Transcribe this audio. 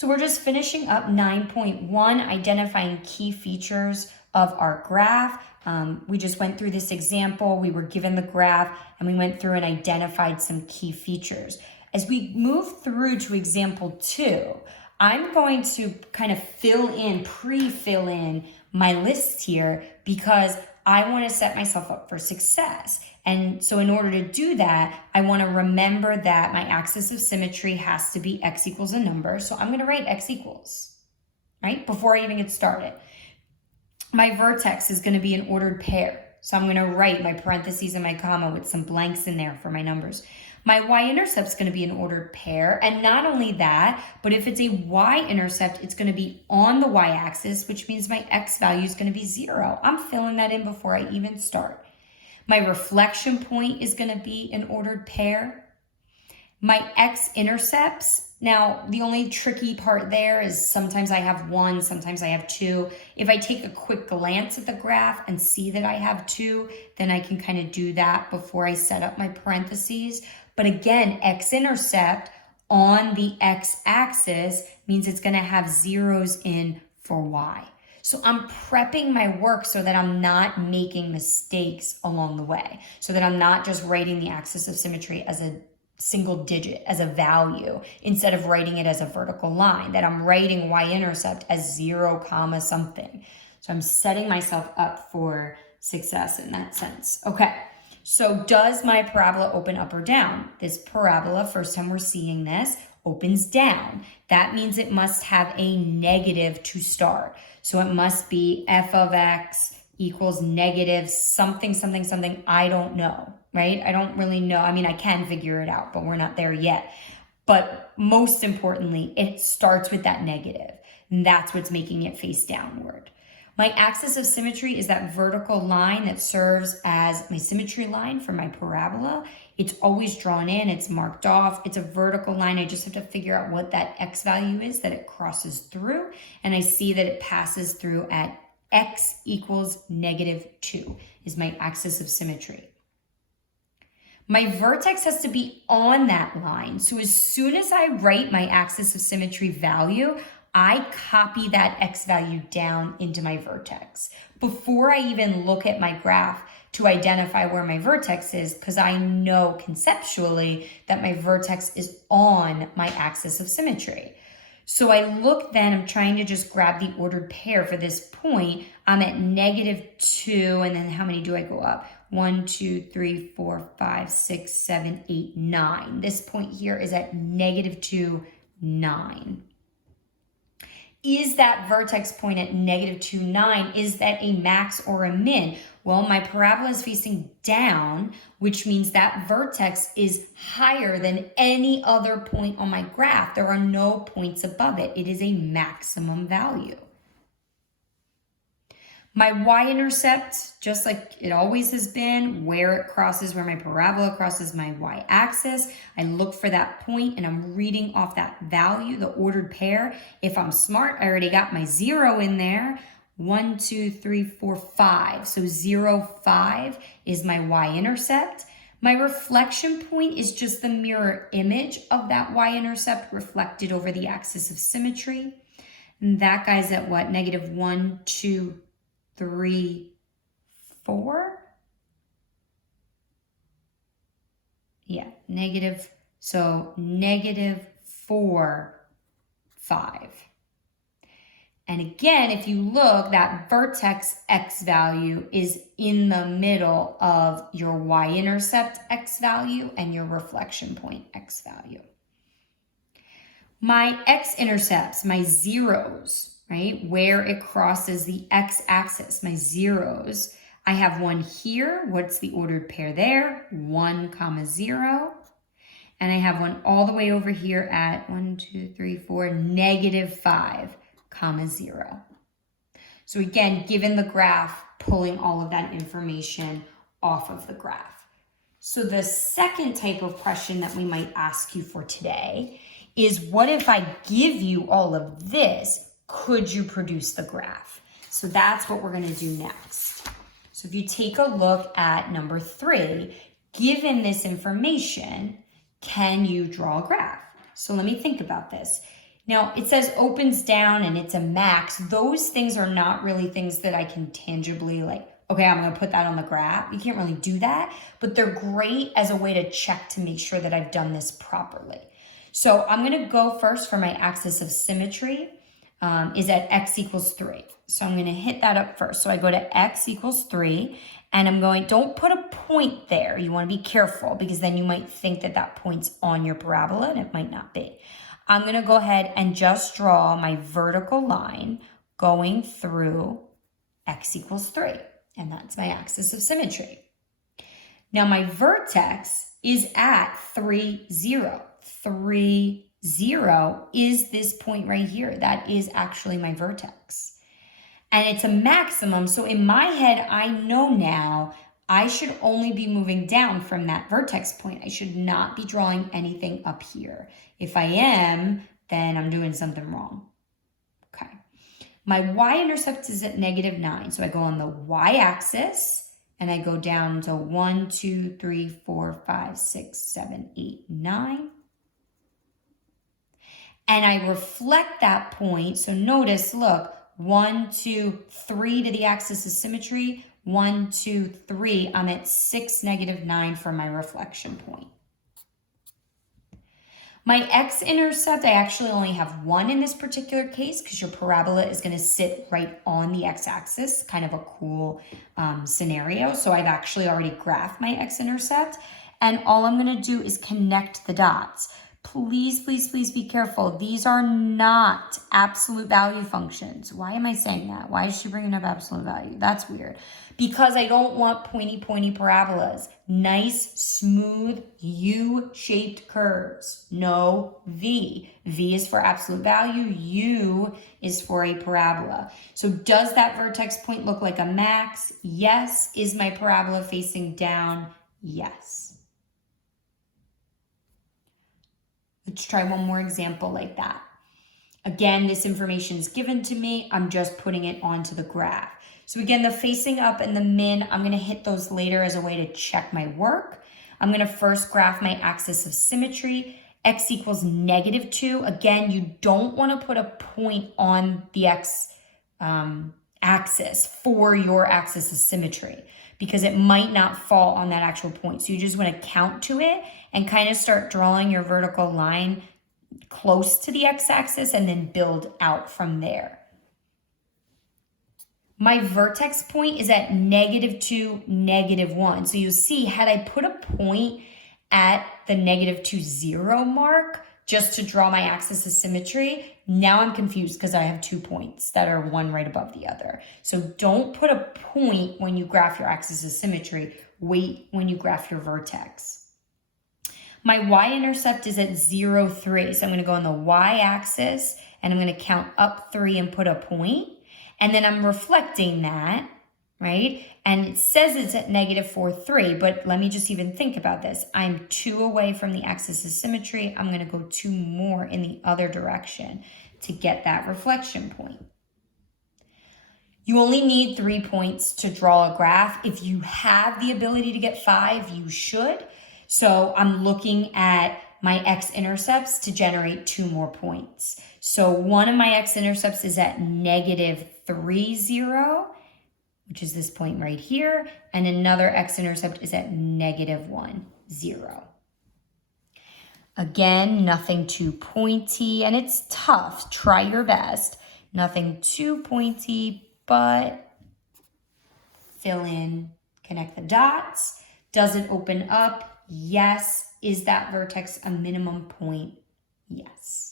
So we're just finishing up 9.1, identifying key features of our graph. We just went through this example. We were given the graph and we went through and identified some key features. As we move through to example 2, I'm going to kind of pre-fill in my list here because I want to set myself up for success. And so in order to do that, I want to remember that my axis of symmetry has to be x equals a number. So I'm going to write x equals, right? Before I even get started. My vertex is going to be an ordered pair. So I'm going to write my parentheses and my comma with some blanks in there for my numbers. My y-intercept is going to be an ordered pair. And not only that, but if it's a y-intercept, it's going to be on the y-axis, which means my x value is going to be 0. I'm filling that in before I even start. My reflection point is going to be an ordered pair. My x-intercepts, now the only tricky part there is sometimes I have 1, sometimes I have 2. If I take a quick glance at the graph and see that I have 2, then I can kind of do that before I set up my parentheses. But again, x-intercept on the x-axis means it's going to have zeros in for y. So I'm prepping my work so that I'm not making mistakes along the way, so that I'm not just writing the axis of symmetry as a single digit, as a value, instead of writing it as a vertical line, that I'm writing y-intercept as 0, something. So I'm setting myself up for success in that sense. Okay, so does my parabola open up or down? This parabola, first time we're seeing this, opens down. That means it must have a negative to start. So it must be f of x equals negative something, something, something. I don't know, right? I don't really know. I mean, I can figure it out, but we're not there yet. But most importantly, it starts with that negative, and that's what's making it face downward. My axis of symmetry is that vertical line that serves as my symmetry line for my parabola. It's always drawn in, it's marked off, it's a vertical line. I just have to figure out what that x value is that it crosses through, and I see that it passes through at x equals -2 is my axis of symmetry. My vertex has to be on that line. So as soon as I write my axis of symmetry value, I copy that x value down into my vertex before I even look at my graph to identify where my vertex is, because I know conceptually that my vertex is on my axis of symmetry. So I look then, I'm trying to just grab the ordered pair for this point. I'm at -2, and then how many do I go up? 1, 2, 3, 4, 5, 6, 7, 8, 9. This point here is at -2, 9. Is that vertex point at -2, 9, is that a max or a min? Well, my parabola is facing down, which means that vertex is higher than any other point on my graph. There are no points above it. It is a maximum value. My y-intercept, just like it always has been, where it crosses, where my parabola crosses my y-axis, I look for that point and I'm reading off that value, the ordered pair. If I'm smart, I already got my 0 in there. 1, 2, 3, 4, 5. So 0, 5 is my y-intercept. My reflection point is just the mirror image of that y-intercept reflected over the axis of symmetry. And that guy's at what? -1, 2, 3, 4? Yeah, so -4, 5. And again, if you look, that vertex x value is in the middle of your y-intercept x value and your reflection point x value. My x-intercepts, my zeros, right, where it crosses the x-axis, my zeros, I have one here. What's the ordered pair there? 1, 0. And I have one all the way over here at 1, 2, 3, 4, -5, 0. So again, given the graph, pulling all of that information off of the graph. So the second type of question that we might ask you for today is, what if I give you all of this? Could you produce the graph? So that's what we're going to do next. So if you take a look at number 3, given this information, can you draw a graph? So let me think about this. Now, it says opens down and it's a max. Those things are not really things that I can tangibly like, okay, I'm going to put that on the graph. You can't really do that, but they're great as a way to check to make sure that I've done this properly. So I'm going to go first for my axis of symmetry is at x equals 3. So I'm going to hit that up first. So I go to x equals 3, and I'm going, don't put a point there. You want to be careful because then you might think that that point's on your parabola, and it might not be. I'm going to go ahead and just draw my vertical line going through x equals 3, and that's my axis of symmetry. Now my vertex is at 3, 0. 3, 0 is this point right here. That is actually my vertex. And it's a maximum, so in my head, I know now I should only be moving down from that vertex point. I should not be drawing anything up here. If I am, then I'm doing something wrong. Okay. My y-intercept is at -9, so I go on the y-axis, and I go down to 1, 2, 3, 4, 5, 6, 7, 8, 9. And I reflect that point, so notice, look, 1, 2, 3 to the axis of symmetry, 1, 2, 3, I'm at 6, -9 for my reflection point. My x-intercept, I actually only have 1 in this particular case because your parabola is going to sit right on the x-axis, kind of a cool scenario. So I've actually already graphed my x-intercept, and all I'm going to do is connect the dots. Please, please, please be careful. These are not absolute value functions. Why am I saying that? Why is she bringing up absolute value? That's weird. Because I don't want pointy parabolas. Nice, smooth, U-shaped curves. No V. V is for absolute value. U is for a parabola. So does that vertex point look like a max? Yes. Is my parabola facing down? Yes. Let's try one more example like that. Again, this information is given to me. I'm just putting it onto the graph. So again, the facing up and the min, I'm going to hit those later as a way to check my work. I'm going to first graph my axis of symmetry. X equals -2. Again, you don't want to put a point on the x axis for your axis of symmetry because it might not fall on that actual point. So you just want to count to it and kind of start drawing your vertical line close to the x-axis and then build out from there. My vertex point is at -2, -1. So you see, had I put a point at the -2, 0 mark just to draw my axis of symmetry, now I'm confused because I have 2 points that are one right above the other. So don't put a point when you graph your axis of symmetry. Wait when you graph your vertex. My y-intercept is at 0, 3. So I'm going to go on the y-axis and I'm going to count up 3 and put a point. And then I'm reflecting that, right? And it says it's at -4, 3, but let me just even think about this. I'm 2 away from the axis of symmetry. I'm going to go 2 more in the other direction to get that reflection point. You only need 3 points to draw a graph. If you have the ability to get 5, you should. So I'm looking at my x-intercepts to generate 2 more points. So one of my x-intercepts is at -3, 0, which is this point right here, and another x-intercept is at -1, 0. Again, nothing too pointy, and it's tough. Try your best. Nothing too pointy, but fill in, connect the dots. Does it open up? Yes. Is that vertex a minimum point? Yes.